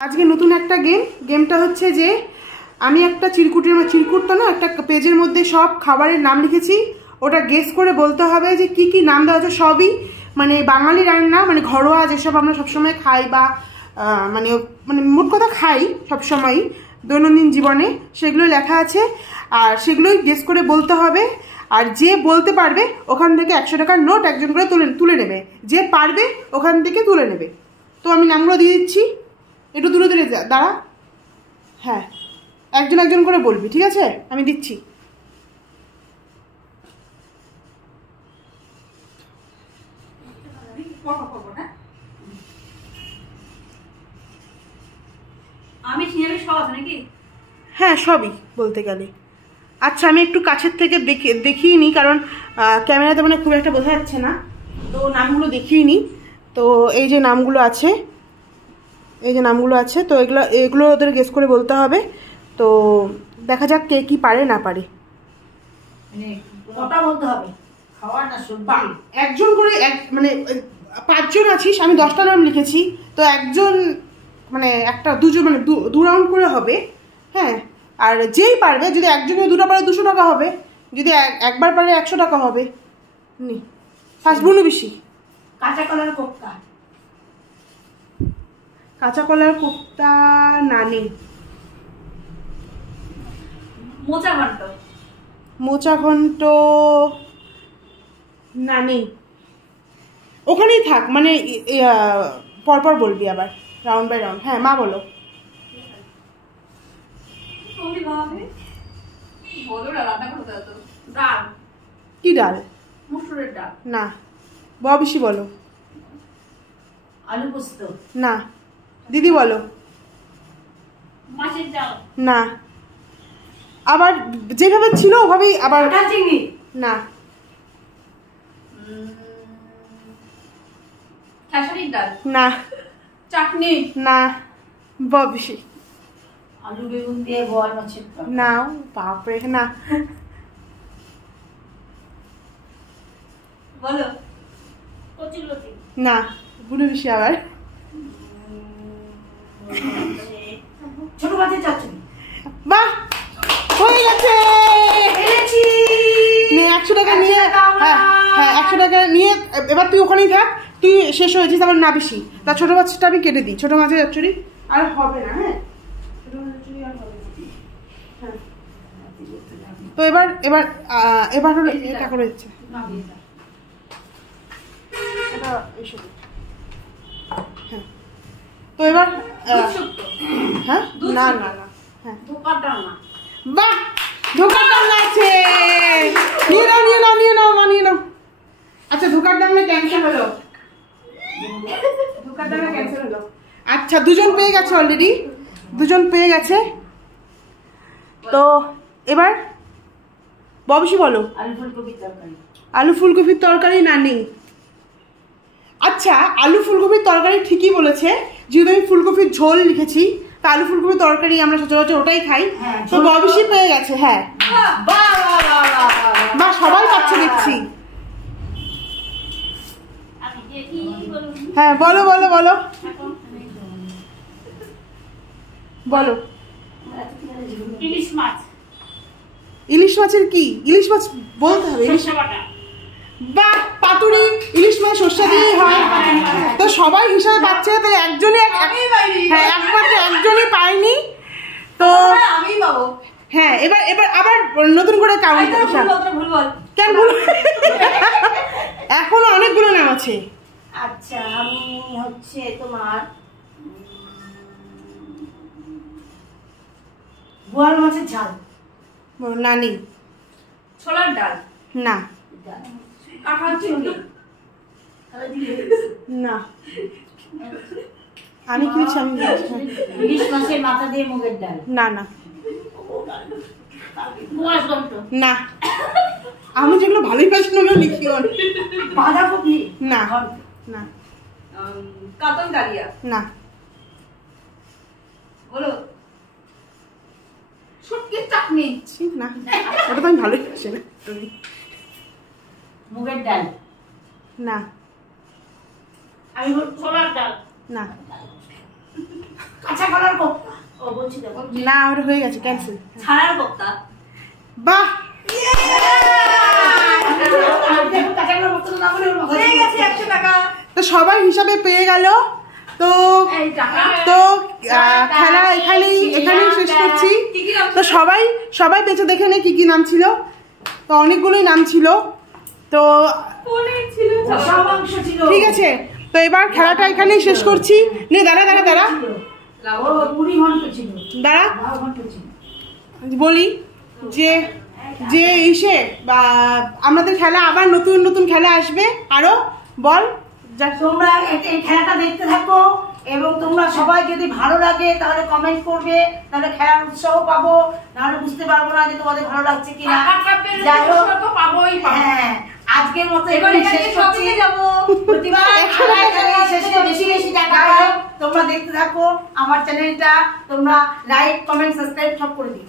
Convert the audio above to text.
আজকে নতুন একটা গেমটা হচ্ছে যে আমি একটা চিরকুট তো না একটা পেজের মধ্যে সব খাবারের নাম লিখেছি। ওটা গেস করে বলতে হবে যে কি কি নাম দেওয়া আছে। সবই মানে বাঙালি রান্না, মানে ঘরোয়া যেসব আমরা সবসময় খাই বা মানে মানে মোট কথা খাই সবসময় দৈনন্দিন জীবনে, সেগুলো লেখা আছে। আর সেগুলোই গেস করে বলতে হবে। আর যে বলতে পারবে ওখান থেকে 100 টাকার নোট একজন করে তুলে নেবে। যে পারবে ওখান থেকে তুলে নেবে। তো আমি নামগুলো দিয়ে দিচ্ছি, একটু দূরে দূরে দাঁড়া। হ্যাঁ, একজন একজন করে বলবি, ঠিক আছে? আমি দিচ্ছি। হ্যাঁ, সবই বলতে গেলে। আচ্ছা, আমি একটু কাছের থেকে দেখিয়ে নিই, কারণ ক্যামেরাতে মানে খুব একটা বোঝা যাচ্ছে না। তো নামগুলো দেখিয়ে নিই। তো এই যে নামগুলো আছে, তো এগুলো ওদের গেস করে বলতে হবে। তো দেখা যাক কে কি পারে না পারে। একজন করে মানে 5 জন আছিস, আমি 10টা নাম লিখেছি। তো একজন মানে দুজন মানে 2 রাউন্ড করে হবে। হ্যাঁ, আর যেই পারবে, যদি একজনে 2টা পারে 200 টাকা হবে, যদি একবার পারে 100 টাকা হবে। নি ফার্স্ট বুনু বেশি। কাঁচা কলার কোপ্তা না নেই। মোচা ঘন্ট না নেই। ওখানেই থাক, মানে পরপর বলবি আবার, রাউন্ড বাই রাউন্ড। হ্যাঁ, মা বলো। কি ডাল? মুসুরের ডাল না। বেশি বলো। আলু পোস্ত না। দিদি বলো। মাছের ডাল না। আবার যেভাবে ছিল ওভাবেই আবার। না। খেসারির ডাল না। চাটনি না। বেশি। আলু বেগুন দিয়ে বোয়াল মাছের ডাল না। বাপরে, না। বলো। কচুলতি না। বুনু বেশি আবার। ছোট মাছের চচ্চড়ি। বাহ, হয়ে গেছে। 100 টাকা নিয়ে। হ্যাঁ, 100 টাকা নিয়ে এবার তুই ওখানেই থাক। তুই শেষ হয়েছিস, আমার না বেশি। তা ছোট মাছটা আমি কেটে দিই। ছোট মাছের চচ্চড়ি আর হবে না। হ্যাঁ, ছোট মাছের চচ্চড়ি আর হবে না। হ্যাঁ, তো এবার হলো এটা করে দিচ্ছে। এটা এসে হ্যাঁ, তো এবার হ্যাঁ, না না না। হ্যাঁ, ধোকার ডালনা। বাহ, ধোকার ডালনা আছে। নিয়ে নাও। আচ্ছা, ধোকার ডালনা ক্যান্সেল হলো। আচ্ছা, 2 জন পেয়ে গেছে অলরেডি। 2 জন পেয়ে গেছে। তো এবার ববশি বলো। আলু ফুলকপির তরকারি না নেই। আচ্ছা, আলু ফুলকপির তরকারি ঠিকই বলেছে, যেহেতু আমি ফুলকপির ঝোল লিখেছি। তা আলু ফুলকপির তরকারি আমরা সচরাচর ওটাই খাই। তো ববশি পেয়ে গেছে। হ্যাঁ, বা সবাই পাচ্ছে দেখছি। হ্যাঁ, বলো। ইলিশ মাছের কি? ইলিশ মাছ বলতে হবে। বা পাতুরি ইলিশ মাছ সর্ষে দিয়ে হয়। তো সবাই হিসাবে পাচ্ছে, তাহলে একজনই। হ্যাঁ, একমাত্র একজনই পায়নি। তো আমি পাবো। হ্যাঁ, এবার আবার নতুন করে কাউন্ট। কেন ভুল? এখনো অনেকগুলো নাম আছে। আচ্ছা, আমি হচ্ছে তোমার বোয়াল মাছের ঝাল। নানি। ছোলার ডাল না। কাঁঠাল চিংড়ি না। আমি কি ইলিশ মাছের মাথা দিয়ে মুগের ডাল। না। না। আমি যেগুলো ভালোই পাচ্ছি না লিখি। বাঁধাকপি না। না। কাতল ডালিয়া না। বলো। শুটকির চাটনি না, ওটা তো আমি ভালোই পাচ্ছি না। তুমি মুগের ডাল। না। আমি ছোলার ডাল। না। কাঁচা কলার কোপ্তা। ও বলছি দেখো না ওটা হয়ে গেছে, ক্যান্সেল। ছাড়ার কোপ্তা। বাহ, কাঁচা কলার কোপ্তা না বলে ওর মাথায় হয়ে গেছে 100 টাকা। তো সবাই হিসাবে পেয়ে গেল। তো এই টাকা। তো খেলা এখানেই শেষ করছি। কি কি নাম তো সবাই বেঁচে দেখে নে কি কি নাম ছিল। তো অনেকগুলোই নাম ছিল। তো অনেক ছিল। সব অংশ ছিল। ঠিক আছে, তো এবার খেলাটা এখানেই শেষ করছি। নে দাঁড়া ও 20 ঘন্টা ছিল, দাঁড়া 12 ঘন্টা ছিল। বলি যে যে ইসে বা আমাদের খেলা আবার নতুন খেলা আসবে আরো। বল যা। তোমরা এই খেলাটা দেখতে থাকো এবং তোমরা সবাই যদি ভালো লাগে তাহলে কমেন্ট করবে, তাহলে খেলার উৎসাহ পাবো, নাহলে বুঝতে পারবো না যে তোমাদের ভালো লাগছে কিনা। যাই হোক, হ্যাঁ, আজকের মতো এবার এখানে এখানে শেষ করছি। শপিংয়ে যাবো। প্রতিবার বেশি টাকা হোক, তোমরা দেখতে থাকো আমার চ্যানেলটা। তোমরা লাইক, কমেন্ট, সাবস্ক্রাইব সব করে দিও।